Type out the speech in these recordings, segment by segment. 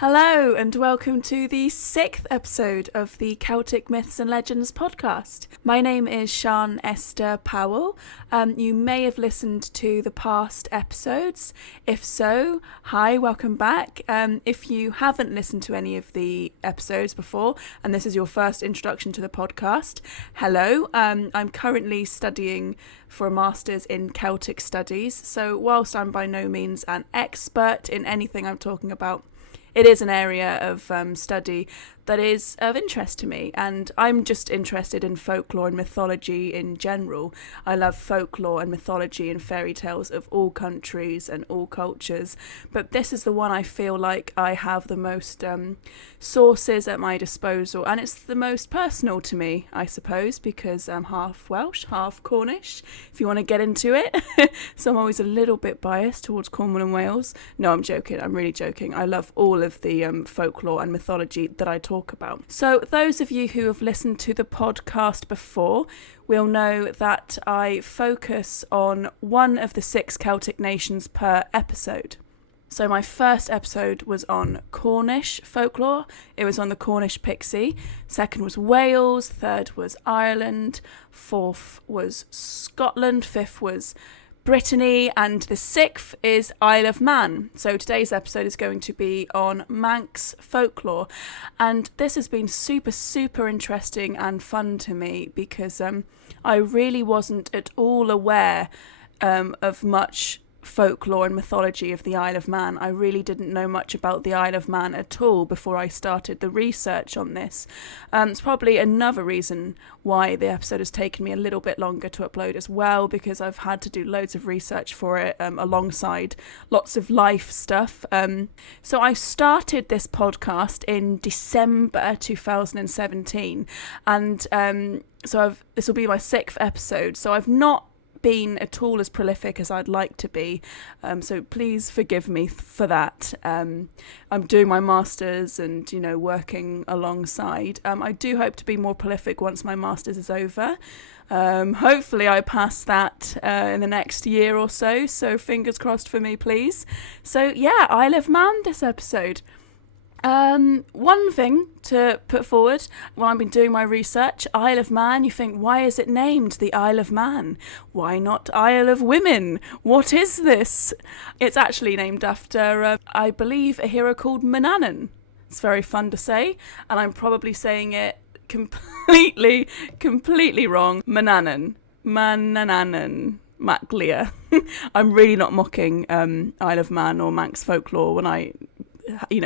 Hello and welcome to the 6th episode of the Celtic Myths and Legends podcast. My name is Sian Esther Powell. You may have listened to the past episodes. If so, hi, welcome back. If you haven't listened to any of the episodes before and this is your first introduction to the podcast, hello. I'm currently studying for a master's in Celtic studies. So whilst I'm by no means an expert in anything I'm talking about, it is an area of study that is of interest to me, and I'm just interested in folklore and mythology in general. I love folklore and mythology and fairy tales of all countries and all cultures, but this is the one I feel like I have the most sources at my disposal, and it's the most personal to me, I suppose, because I'm half Welsh, half Cornish, if you want to get into it. So I'm always a little bit biased towards Cornwall and Wales. No, I'm joking, I'm really joking. I love all of the folklore and mythology that I talk about. So those of you who have listened to the podcast before will know that I focus on one of the 6 Celtic nations per episode. So my first episode was on Cornish folklore. It was on the Cornish pixie. Second was Wales. Third was Ireland. Fourth was Scotland. Fifth was Brittany, and the 6th is Isle of Man. So today's episode is going to be on Manx folklore, and this has been super interesting and fun to me because I really wasn't at all aware of much folklore and mythology of the Isle of Man. I really didn't know much about the Isle of Man at all before I started the research on this. It's probably another reason why the episode has taken me a little bit longer to upload as well, because I've had to do loads of research for it alongside lots of life stuff. So I started this podcast in December 2017, and so this will be my 6th episode. So I've not been at all as prolific as I'd like to be, so please forgive me for that. I'm doing my masters and working alongside. I do hope to be more prolific once my masters is over. Hopefully I pass that in the next year or so fingers crossed for me, please. So yeah, Isle of Man this episode. One thing to put forward when I've been doing my research, Isle of Man, you think, why is it named the Isle of Man? Why not Isle of Women? What is this? It's actually named after, I believe, a hero called Manannan. It's very fun to say, and I'm probably saying it completely wrong. Manannan. Maclear. I'm really not mocking Isle of Man or Manx folklore when I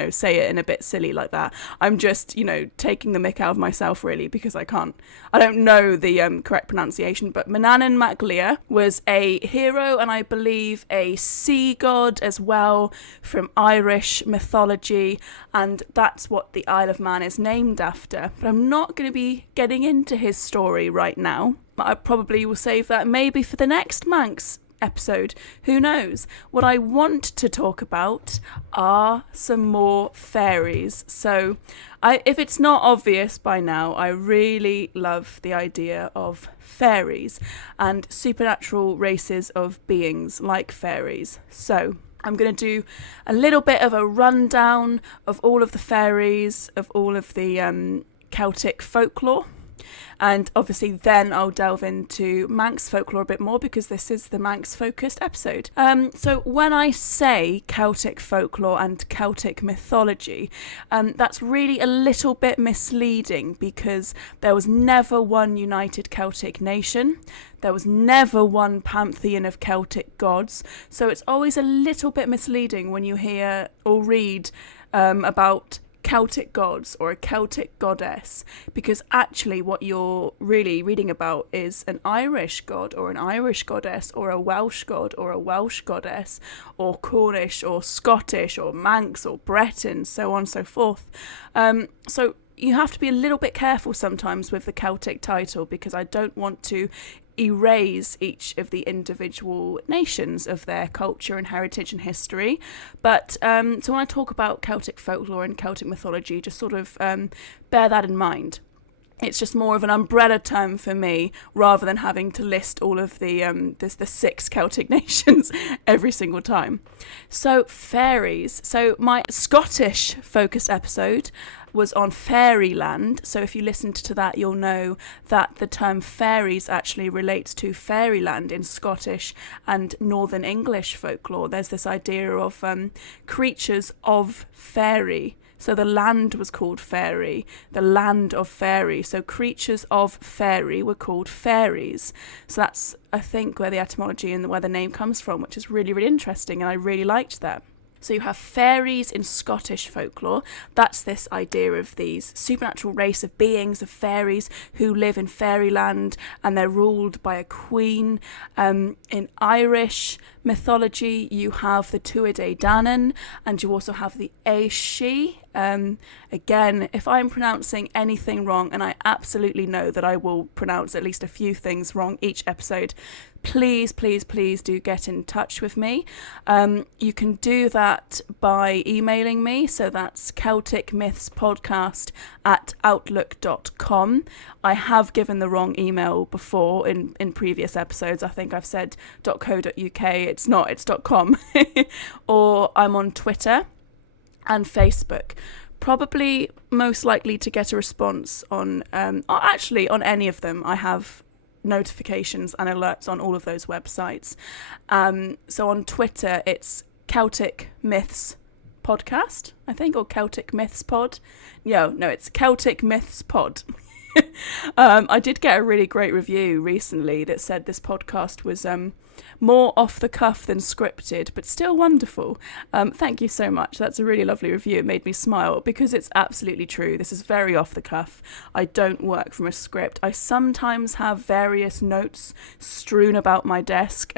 say it in a bit silly like that. I'm just, taking the mick out of myself really, because I don't know the correct pronunciation, but Manannan Maclear was a hero and I believe a sea god as well from Irish mythology, and that's what the Isle of Man is named after. But I'm not going to be getting into his story right now. I probably will save that maybe for the next Manx episode, who knows. What I want to talk about are some more fairies. So if it's not obvious by now, I really love the idea of fairies and supernatural races of beings like fairies. So I'm going to do a little bit of a rundown of all of the fairies, of all of the Celtic folklore. And obviously then I'll delve into Manx folklore a bit more, because this is the Manx focused episode. So when I say Celtic folklore and Celtic mythology, that's really a little bit misleading, because there was never one united Celtic nation. There was never one pantheon of Celtic gods. So it's always a little bit misleading when you hear or read about Celtic gods or a Celtic goddess, because actually what you're really reading about is an Irish god or an Irish goddess or a Welsh god or a Welsh goddess, or Cornish or Scottish or Manx or Breton, so on and so forth. So you have to be a little bit careful sometimes with the Celtic title, because I don't want to erase each of the individual nations of their culture and heritage and history. But so when I talk about Celtic folklore and Celtic mythology, just sort of bear that in mind. it's just more of an umbrella term for me, rather than having to list all of the 6 Celtic nations every single time. So fairies. So my Scottish focused episode was on fairyland. So if you listened to that, you'll know that the term fairies actually relates to fairyland in Scottish and Northern English folklore. There's this idea of creatures of fairy. So the land was called fairy, the land of fairy. So creatures of fairy were called fairies. So that's, I think, where the etymology and where the name comes from, which is really, really interesting. And I really liked that. So you have fairies in Scottish folklore. That's this idea of these supernatural race of beings, of fairies who live in fairyland, and they're ruled by a queen. In Irish mythology, you have the Tuatha Danann, and you also have the Aoife. Again, if I'm pronouncing anything wrong, and I absolutely know that I will pronounce at least a few things wrong each episode, please do get in touch with me. You can do that by emailing me. So that's celticmythspodcast@outlook.com. I have given the wrong email before in previous episodes. I think I've said .co.uk. It's not, it's .com. Or I'm on Twitter and Facebook. Probably most likely to get a response on, actually on any of them. I have notifications and alerts on all of those websites. So on Twitter, it's Celtic Myths Podcast, I think, or Celtic Myths Pod. No, it's Celtic Myths Pod. I did get a really great review recently that said this podcast was more off the cuff than scripted, but still wonderful. Thank you so much. That's a really lovely review. It made me smile because it's absolutely true. This is very off the cuff. I don't work from a script. I sometimes have various notes strewn about my desk.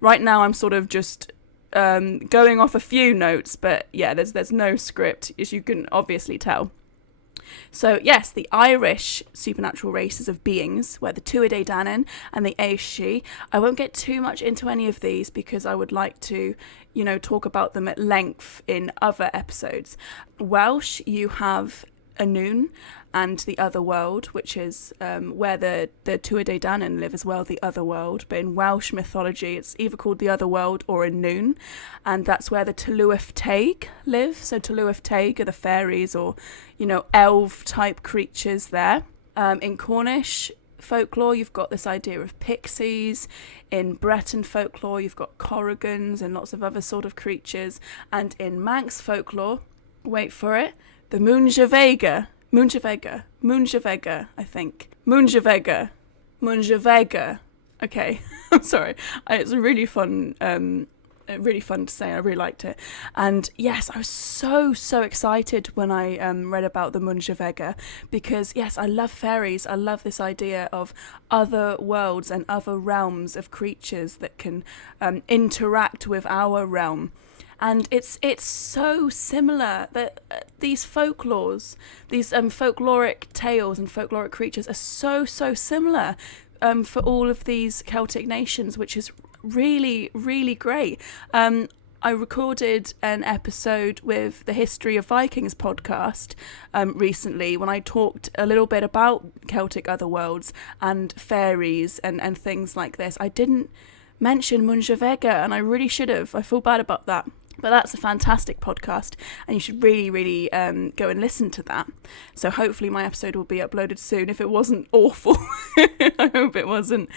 Right now I'm sort of just going off a few notes, but yeah, there's no script, as you can obviously tell. So yes, the Irish supernatural races of beings were the Tuatha Danann and the Aoife. I won't get too much into any of these because I would like to, talk about them at length in other episodes. Welsh, you have Annwn and the other world, which is where the Tuatha Danann live as well, the other world. But in Welsh mythology, it's either called the other world or Annwn, and that's where the Tylwyth Teg live. So Tylwyth Teg are the fairies or, elf type creatures there. In Cornish folklore, you've got this idea of pixies. In Breton folklore, you've got corrigans and lots of other sort of creatures. And in Manx folklore, wait for it, the Mooinjer Veggey, I think. Mooinjer Veggey. Okay, I'm sorry. It's a really fun to say. I really liked it. And yes, I was so excited when I read about the Mooinjer Veggey because, yes, I love fairies. I love this idea of other worlds and other realms of creatures that can interact with our realm. And it's so similar that these folklores, these folkloric tales and folkloric creatures are so similar for all of these Celtic nations, which is really, really great. I recorded an episode with the History of Vikings podcast recently when I talked a little bit about Celtic otherworlds and fairies and things like this. I didn't mention Mooinjer Veggey, and I really should have. I feel bad about that. But that's a fantastic podcast, and you should really go and listen to that. So hopefully my episode will be uploaded soon. If it wasn't awful, I hope it wasn't.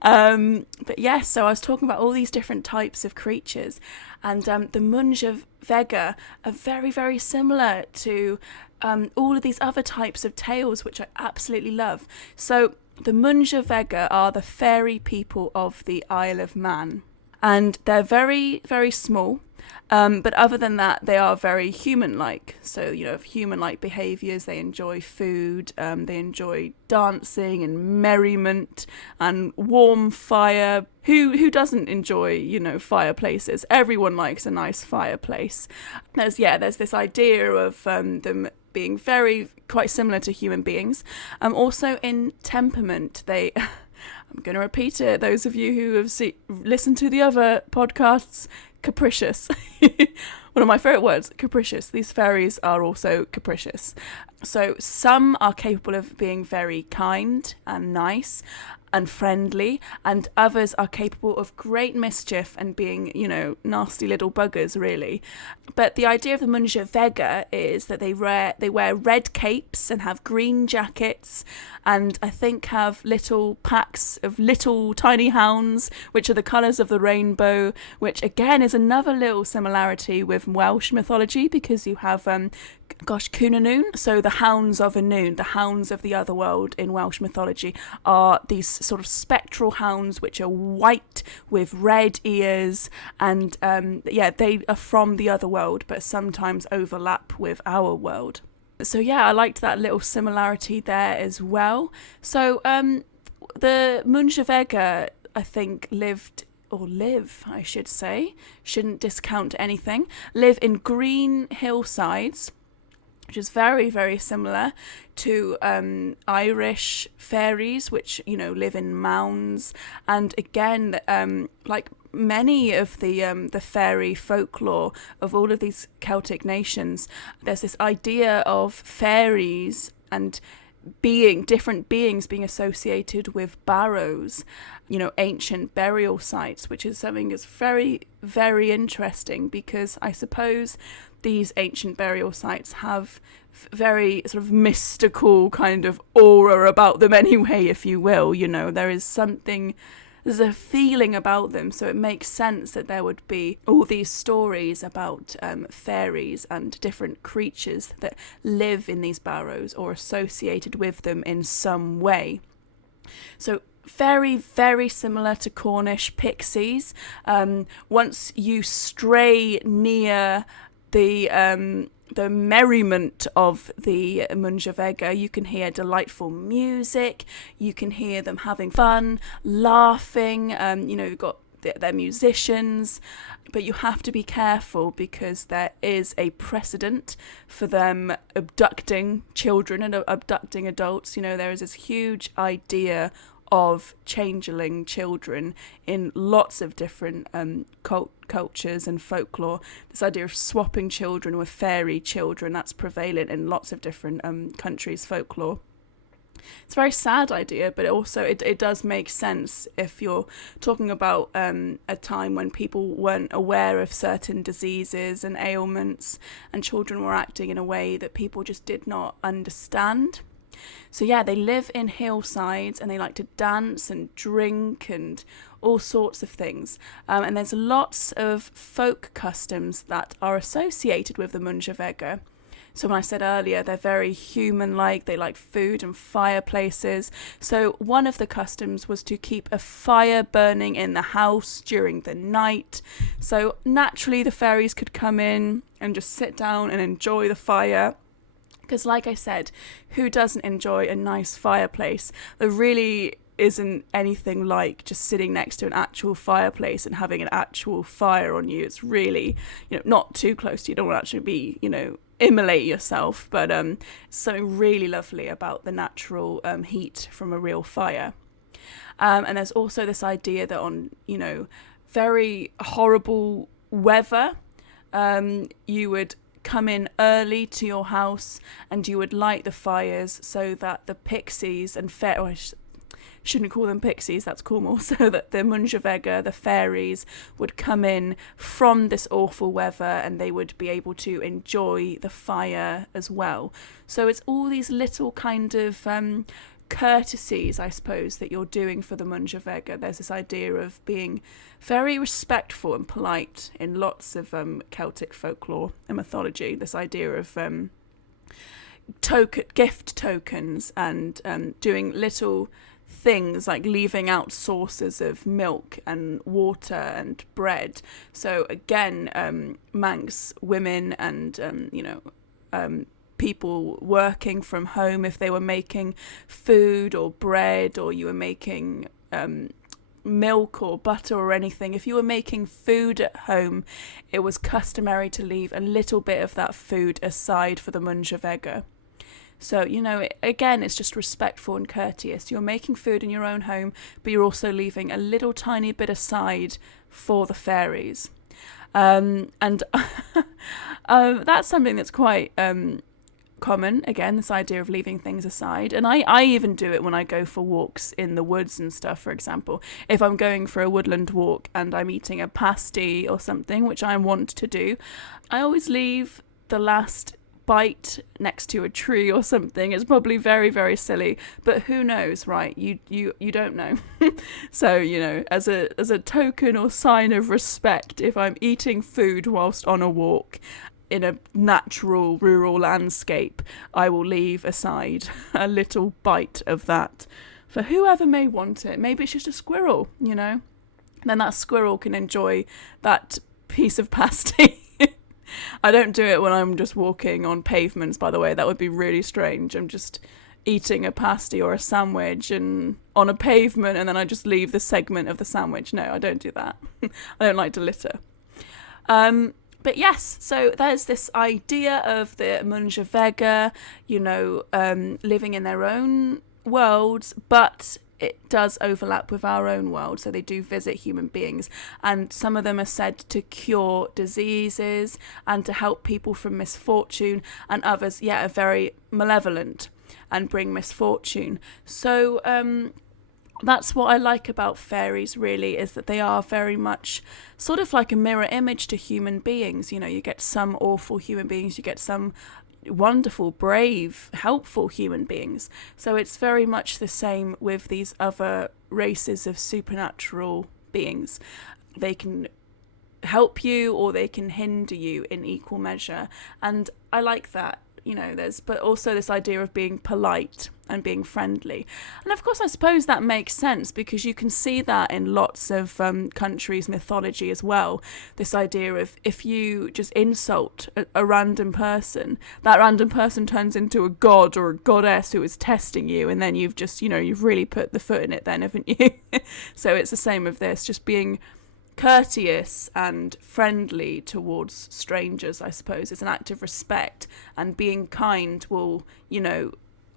But yes, so I was talking about all these different types of creatures, and the Mooinjer Veggey are very similar to all of these other types of tales, which I absolutely love. So the Mooinjer Veggey are the fairy people of the Isle of Man, and they're very small. But other than that, they are very human-like. So, human-like behaviours. They enjoy food. They enjoy dancing and merriment and warm fire. Who doesn't enjoy, fireplaces? Everyone likes a nice fireplace. There's this idea of them being quite similar to human beings. Also in temperament, I'm going to repeat it. Those of you who have listened to the other podcasts, capricious. One of my favourite words, capricious. These fairies are also capricious. So some are capable of being very kind and nice and friendly, and others are capable of great mischief and being, nasty little buggers, really. But the idea of the Mooinjer Veggey is that they wear red capes and have green jackets, and I think have little packs of little tiny hounds, which are the colours of the rainbow, which again is another little similarity with Welsh mythology, because you have Cwnynwn. So the hounds of Annwn, the hounds of the other world in Welsh mythology, are these sort of spectral hounds which are white with red ears, and they are from the other world but sometimes overlap with our world. So yeah, I liked that little similarity there as well. So the Mooinjer Veggey, I think, live, I should say, shouldn't discount anything, live in green hillsides, which is very, very similar to Irish fairies, which, live in mounds. And again, like many of the fairy folklore of all of these Celtic nations, there's this idea of fairies and different beings being associated with barrows, ancient burial sites, which is something that's very, very interesting, because I suppose these ancient burial sites have very sort of mystical kind of aura about them anyway, if you will. There's a feeling about them, so it makes sense that there would be all these stories about fairies and different creatures that live in these barrows or associated with them in some way. So very, very similar to Cornish pixies. Once you stray near the merriment of the Mooinjer Veggey, you can hear delightful music, you can hear them having fun, laughing, you've got their musicians, but you have to be careful because there is a precedent for them abducting children and abducting adults. There is this huge idea of changeling children in lots of different cultures and folklore. This idea of swapping children with fairy children, that's prevalent in lots of different countries' folklore. It's a very sad idea, but it does make sense if you're talking about a time when people weren't aware of certain diseases and ailments, and children were acting in a way that people just did not understand. So yeah, they live in hillsides and they like to dance and drink and all sorts of things. And there's lots of folk customs that are associated with the Mooinjer Veggey. So when I said earlier, they're very human-like, they like food and fireplaces. So one of the customs was to keep a fire burning in the house during the night. So naturally the fairies could come in and just sit down and enjoy the fire. Because like I said, who doesn't enjoy a nice fireplace? There really isn't anything like just sitting next to an actual fireplace and having an actual fire on you. It's really, not too close to you. You don't want to actually be, immolate yourself. But something really lovely about the natural heat from a real fire. And there's also this idea that on, very horrible weather, you would come in early to your house and you would light the fires so that the pixies and shouldn't call them pixies, that's Cornwall, so that the Mooinjer Veggey, the fairies, would come in from this awful weather and they would be able to enjoy the fire as well. So it's all these little kind of courtesies, I suppose, that you're doing for the Mooinjer Veggey. There's this idea of being very respectful and polite in lots of Celtic folklore and mythology. This idea of gift tokens and doing little things like leaving out sources of milk and water and bread. So again, Manx women and people working from home, if they were making food or bread, or you were making milk or butter or anything, if you were making food at home, it was customary to leave a little bit of that food aside for the Mooinjer Veggey. So, again, it's just respectful and courteous. You're making food in your own home, but you're also leaving a little tiny bit aside for the fairies. And that's something that's quite common, again, this idea of leaving things aside. And I even do it when I go for walks in the woods and stuff. For example, if I'm going for a woodland walk and I'm eating a pasty or something, which I want to do, I always leave the last bite next to a tree or something. It's probably very, very silly, but who knows, right? You don't know. So, as a token or sign of respect, if I'm eating food whilst on a walk in a natural rural landscape, I will leave aside a little bite of that for whoever may want it. Maybe it's just a squirrel, and then that squirrel can enjoy that piece of pasty. I don't do it when I'm just walking on pavements, by the way. That would be really strange. I'm just eating a pasty or a sandwich and on a pavement, and then I just leave the segment of the sandwich. No, I don't do that. I don't like to litter. But yes, so there's this idea of the Mooinjer Veggey, living in their own worlds, but it does overlap with our own world. So they do visit human beings, and some of them are said to cure diseases and to help people from misfortune, and others, are very malevolent and bring misfortune. So that's what I like about fairies, really, is that they are very much sort of like a mirror image to human beings. You get some awful human beings, you get some wonderful, brave, helpful human beings. So it's very much the same with these other races of supernatural beings. They can help you or they can hinder you in equal measure. And I like that. But also this idea of being polite and being friendly. And of course, I suppose that makes sense because you can see that in lots of countries' mythology as well. This idea of if you just insult a random person, that random person turns into a god or a goddess who is testing you, and then you've just, you've really put the foot in it then, haven't you? So it's the same with this, just being courteous and friendly towards strangers, I suppose, is an act of respect, and being kind will,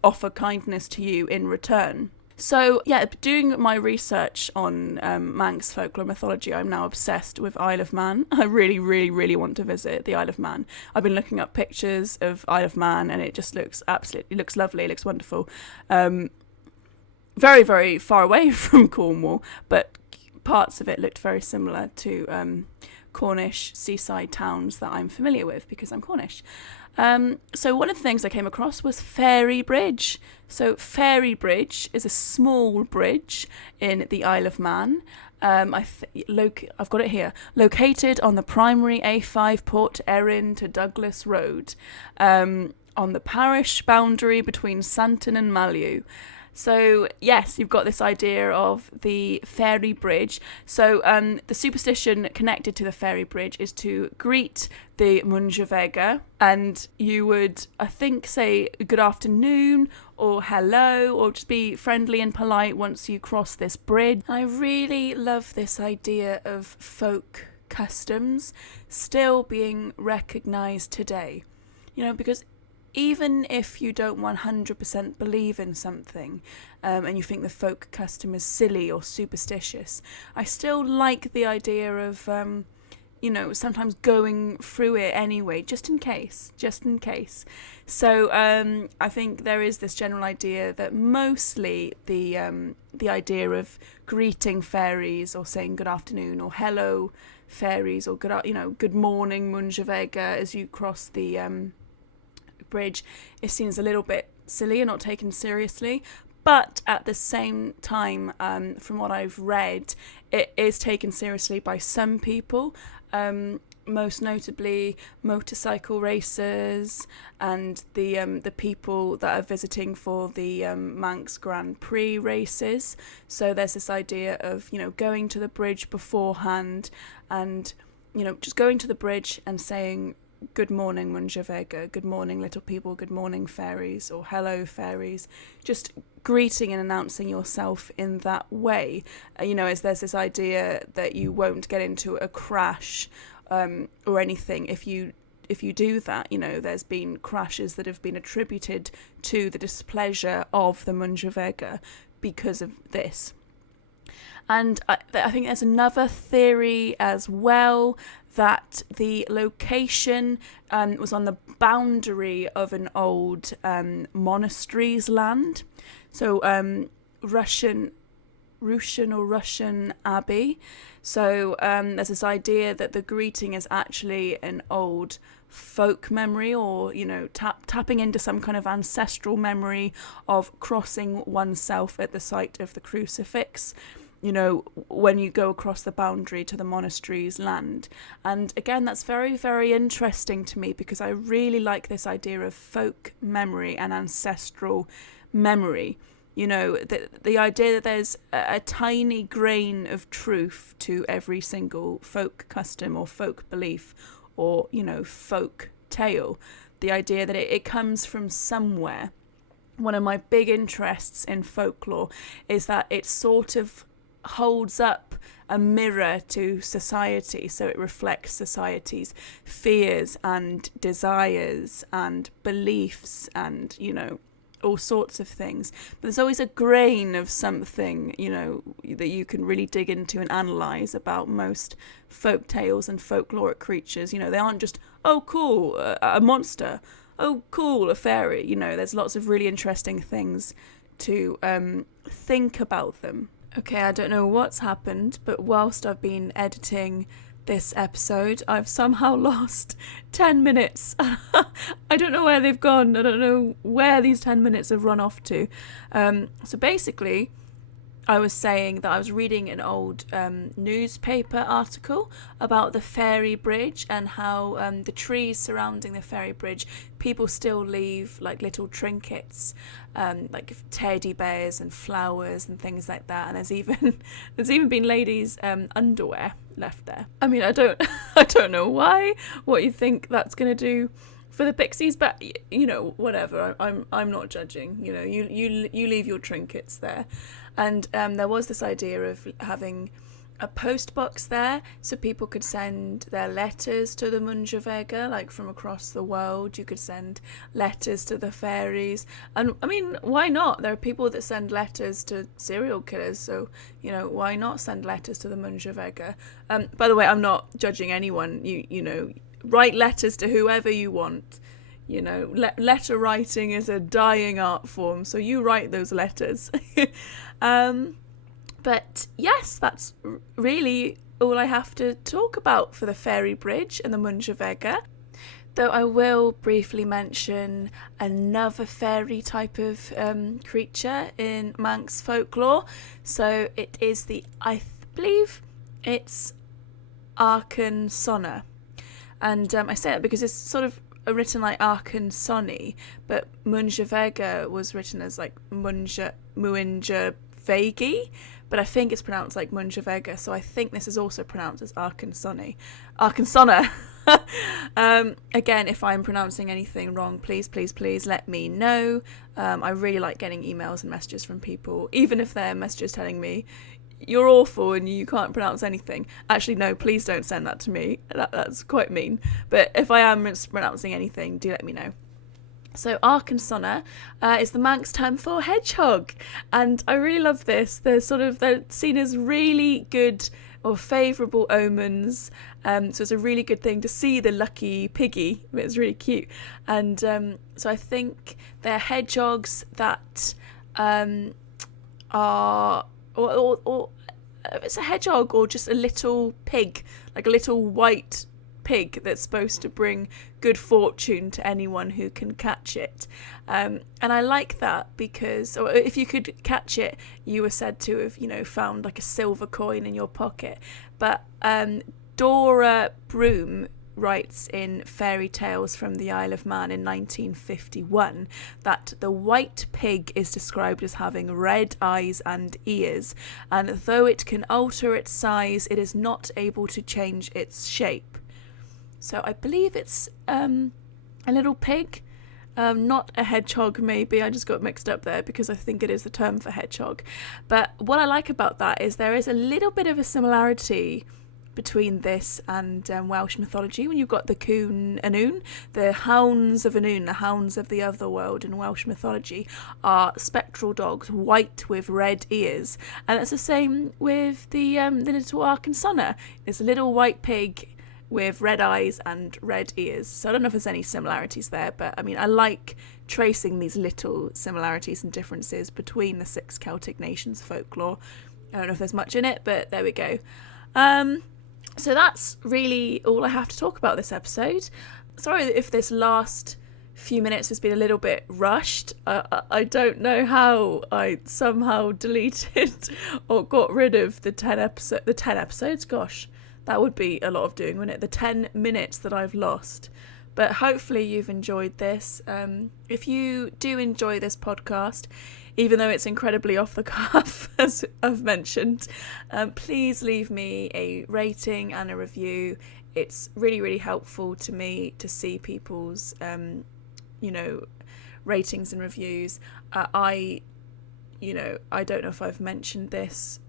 offer kindness to you in return. So, doing my research on Manx folklore mythology, I'm now obsessed with Isle of Man. I really, really, really want to visit the Isle of Man. I've been looking up pictures of Isle of Man, and it just looks lovely, it looks wonderful. Very, very far away from Cornwall, but parts of it looked very similar to Cornish seaside towns that I'm familiar with because I'm Cornish. So one of the things I came across was Ferry Bridge. So Ferry Bridge is a small bridge in the Isle of Man. I've got it here. Located on the primary A5 Port Erin to Douglas Road, on the parish boundary between Santon and Mallew. So, yes, you've got this idea of the Ferry Bridge. So, the superstition connected to the Ferry Bridge is to greet the Mooinjer Veggey, and you would, I think, say good afternoon or hello, or just be friendly and polite once you cross this bridge. I really love this idea of folk customs still being recognised today, because even if you don't 100% believe in something and you think the folk custom is silly or superstitious, I still like the idea of, sometimes going through it anyway, just in case. So I think there is this general idea that mostly the idea of greeting fairies or saying good afternoon or hello fairies or good morning Mooinjer Veggey as you cross the bridge, it seems a little bit silly and not taken seriously, but at the same time, from what I've read, it is taken seriously by some people, most notably motorcycle racers and the people that are visiting for the Manx Grand Prix races. So there's this idea of going to the bridge beforehand and just going to the bridge and saying good morning Mooinjer Veggey, good morning little people, good morning fairies, or hello fairies, just greeting and announcing yourself in that way, as there's this idea that you won't get into a crash or anything if you you do that, there's been crashes that have been attributed to the displeasure of the Mooinjer Veggey because of this. And I think there's another theory as well, that the location was on the boundary of an old monastery's land. So Russian abbey. So there's this idea that the greeting is actually an old folk memory, or tapping into some kind of ancestral memory of crossing oneself at the site of the crucifix, when you go across the boundary to the monastery's land. And again, that's very, very interesting to me, because I really like this idea of folk memory and ancestral memory. The idea that there's a tiny grain of truth to every single folk custom or folk belief or, folk tale. The idea that it comes from somewhere. One of my big interests in folklore is that it sort of holds up a mirror to society, so it reflects society's fears and desires and beliefs and all sorts of things. But there's always a grain of something that you can really dig into and analyse about most folk tales and folkloric creatures. They aren't just, oh cool, a monster, oh cool, a fairy. There's lots of really interesting things to think about them. Okay, I don't know what's happened, but whilst I've been editing this episode, I've somehow lost 10 minutes. I don't know where they've gone. I don't know where these 10 minutes have run off to. So basically, I was saying that I was reading an old newspaper article about the Ferry Bridge and how the trees surrounding the Ferry Bridge, people still leave like little trinkets, like teddy bears and flowers and things like that. And there's even been ladies' underwear left there. I mean, I don't know what you think that's going to do for the pixies, but whatever. I'm not judging. You leave your trinkets there. And there was this idea of having a post box there, so people could send their letters to the Mooinjer Veggey, like from across the world. You could send letters to the fairies, and I mean, why not? There are people that send letters to serial killers, so why not send letters to the Mooinjer Veggey? By the way, I'm not judging anyone. You write letters to whoever you want. Letter writing is a dying art form, so you write those letters. But yes, that's really all I have to talk about for the Ferry Bridge and the Mooinjer Veggey. Though I will briefly mention another fairy type of creature in Manx folklore. So it is I believe it's Arcan Sonna. And I say that because it's sort of written like Arcan Sonny, but Moonship Veggey was written as like Mooinjer Veggey, but I think it's pronounced like Moonship Veggey, so I think this is also pronounced as Arcan Sonna. Again, if I'm pronouncing anything wrong, please let me know. I really like getting emails and messages from people, even if they're messages telling me you're awful and you can't pronounce anything. Actually, no, please don't send that to me. That's quite mean. But if I am mispronouncing anything, do let me know. So Arcan Sonna is the Manx term for hedgehog, and I really love this. They're seen as really good or favourable omens. So it's a really good thing to see the lucky piggy. It's really cute, and so I think they're hedgehogs that are or if it's a hedgehog or just a little pig, like a little white pig that's supposed to bring good fortune to anyone who can catch it. And I like that because, or if you could catch it, you were said to have, found like a silver coin in your pocket. But Dora Broom writes in Fairy Tales from the Isle of Man in 1951 that the white pig is described as having red eyes and ears, and though it can alter its size, it is not able to change its shape. So I believe it's a little pig, not a hedgehog maybe. I just got mixed up there because I think it is the term for hedgehog. But what I like about that is there is a little bit of a similarity between this and Welsh mythology. When you've got the Cwn Annwn, the hounds of Annwn, the hounds of the otherworld in Welsh mythology, are spectral dogs, white with red ears, and it's the same with the little Arkansana. It's a little white pig with red eyes and red ears. So I don't know if there's any similarities there, but I mean, I like tracing these little similarities and differences between the 6 Celtic nations' folklore. I don't know if there's much in it, but there we go. So that's really all I have to talk about this episode. Sorry if this last few minutes has been a little bit rushed. I don't know how I somehow deleted or got rid of the 10 episodes. Gosh, that would be a lot of doing, wouldn't it? The 10 minutes that I've lost. But hopefully you've enjoyed this. If you do enjoy this podcast, even though it's incredibly off the cuff, as I've mentioned, please leave me a rating and a review. It's really, really helpful to me to see people's, ratings and reviews. I don't know if I've mentioned this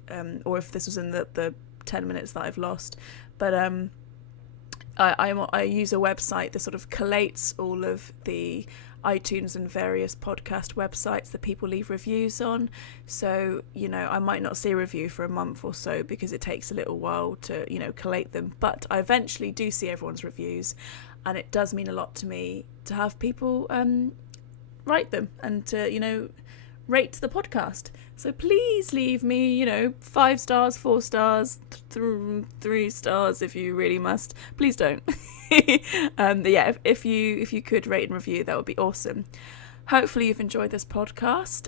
or if this was in the 10 minutes that I've lost, but I use a website that sort of collates all of the iTunes and various podcast websites that people leave reviews on. So, I might not see a review for a month or so because it takes a little while to, collate them. But I eventually do see everyone's reviews, and it does mean a lot to me to have people write them and to, rate the podcast. So please leave me, 5 stars, 4 stars, 3 stars if you really must. Please don't. But yeah, if you could rate and review, that would be awesome. Hopefully you've enjoyed this podcast.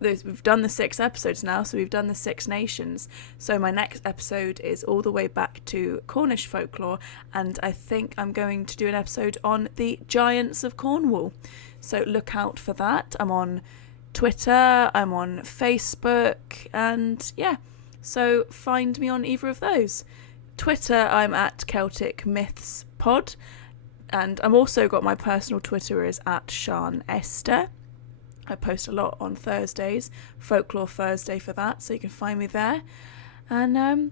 We've done the 6 episodes now, so we've done the 6 nations. So my next episode is all the way back to Cornish folklore, and I think I'm going to do an episode on the giants of Cornwall. So look out for that. I'm on Twitter, I'm on Facebook, and yeah, so find me on either of those. Twitter, I'm at Celtic Myths Pod, and I'm also got my personal Twitter is at Sian Esther. I post a lot on Thursdays, Folklore Thursday for that, so you can find me there. And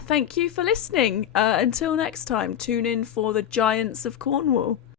thank you for listening. Until next time, tune in for the Giants of Cornwall.